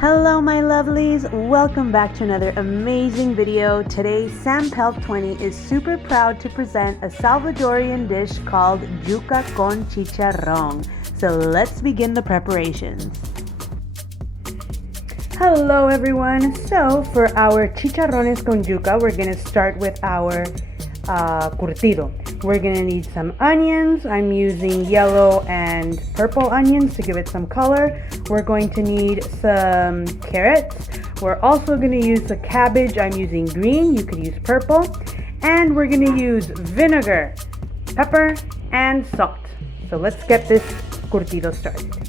Hello my lovelies, welcome back to another amazing video. Today Sam Pelt 20 is super proud to present a Salvadorian dish called Yuca con Chicharrón. So let's begin the preparations. Hello everyone, so for our chicharrones con yuca, we're going to start with our curtido. We're going to need some onions. I'm using yellow and purple onions to give it some color. We're going to need some carrots. We're also going to use the cabbage. I'm using green. You could use purple. And we're going to use vinegar, pepper, and salt. So let's get this curtido started.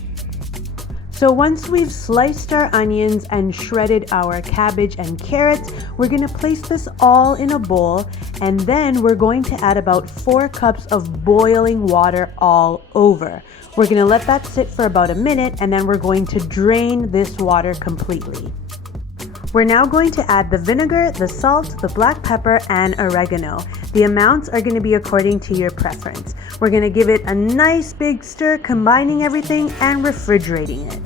So once we've sliced our onions and shredded our cabbage and carrots, we're going to place this all in a bowl, and then we're going to add about 4 cups of boiling water all over. We're going to let that sit for about a minute, and then we're going to drain this water completely. We're now going to add the vinegar, the salt, the black pepper, and oregano. The amounts are going to be according to your preference. We're going to give it a nice big stir, combining everything and refrigerating it.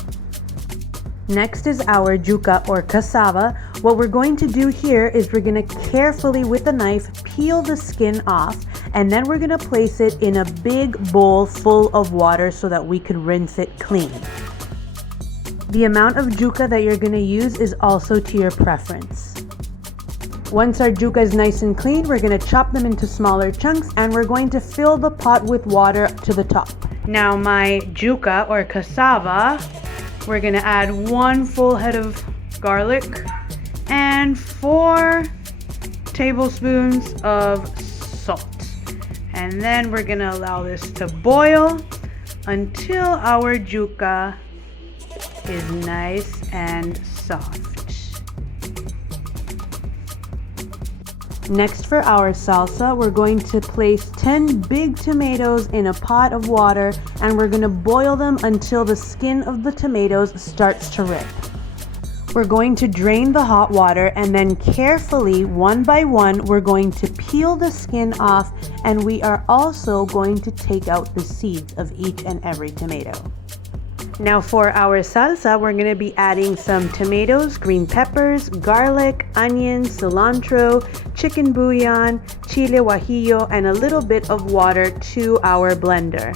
Next is our yuca or cassava. What we're going to do here is we're going to carefully with a knife peel the skin off, and then we're going to place it in a big bowl full of water so that we can rinse it clean. The amount of yuca that you're going to use is also to your preference. Once our yuca is nice and clean, we're going to chop them into smaller chunks, and we're going to fill the pot with water to the top. Now my yuca or cassava, we're going to add 1 full head of garlic and 4 tablespoons of salt. And then we're going to allow this to boil until our yuca is nice and soft. Next, for our salsa, we're going to place 10 big tomatoes in a pot of water, and we're going to boil them until the skin of the tomatoes starts to rip. We're going to drain the hot water, and then carefully, one by one, we're going to peel the skin off, and we are also going to take out the seeds of each and every tomato. Now for our salsa, we're going to be adding some tomatoes, green peppers, garlic, onions, cilantro, chicken bouillon, chile guajillo, and a little bit of water to our blender.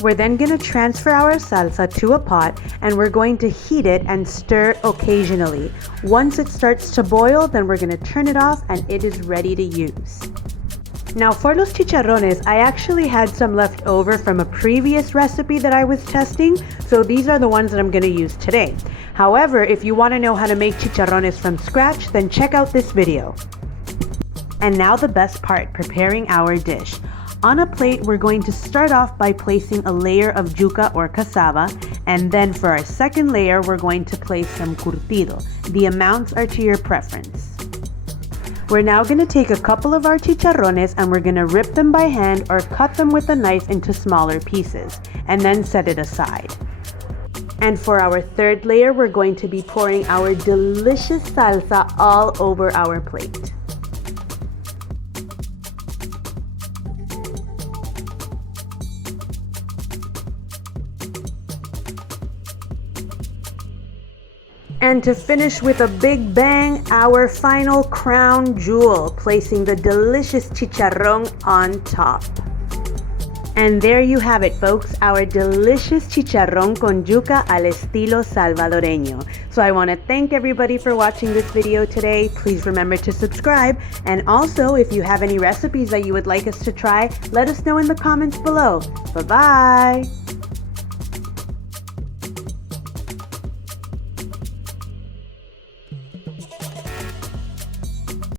We're then going to transfer our salsa to a pot, and we're going to heat it and stir occasionally. Once it starts to boil, then we're going to turn it off and it is ready to use. Now for los chicharrones, I actually had some left over from a previous recipe that I was testing, so these are the ones that I'm going to use today. However, if you want to know how to make chicharrones from scratch, then check out this video. And now the best part, preparing our dish. On a plate, we're going to start off by placing a layer of yuca or cassava, and then for our second layer, we're going to place some curtido. The amounts are to your preference. We're now going to take a couple of our chicharrones and we're going to rip them by hand or cut them with a knife into smaller pieces, and then set it aside. And for our third layer, we're going to be pouring our delicious salsa all over our plate. And to finish with a big bang, our final crown jewel, placing the delicious chicharrón on top. And there you have it, folks, our delicious chicharrón con yuca al estilo salvadoreño. So I want to thank everybody for watching this video today. Please remember to subscribe, and also if you have any recipes that you would like us to try, let us know in the comments below. Bye-bye!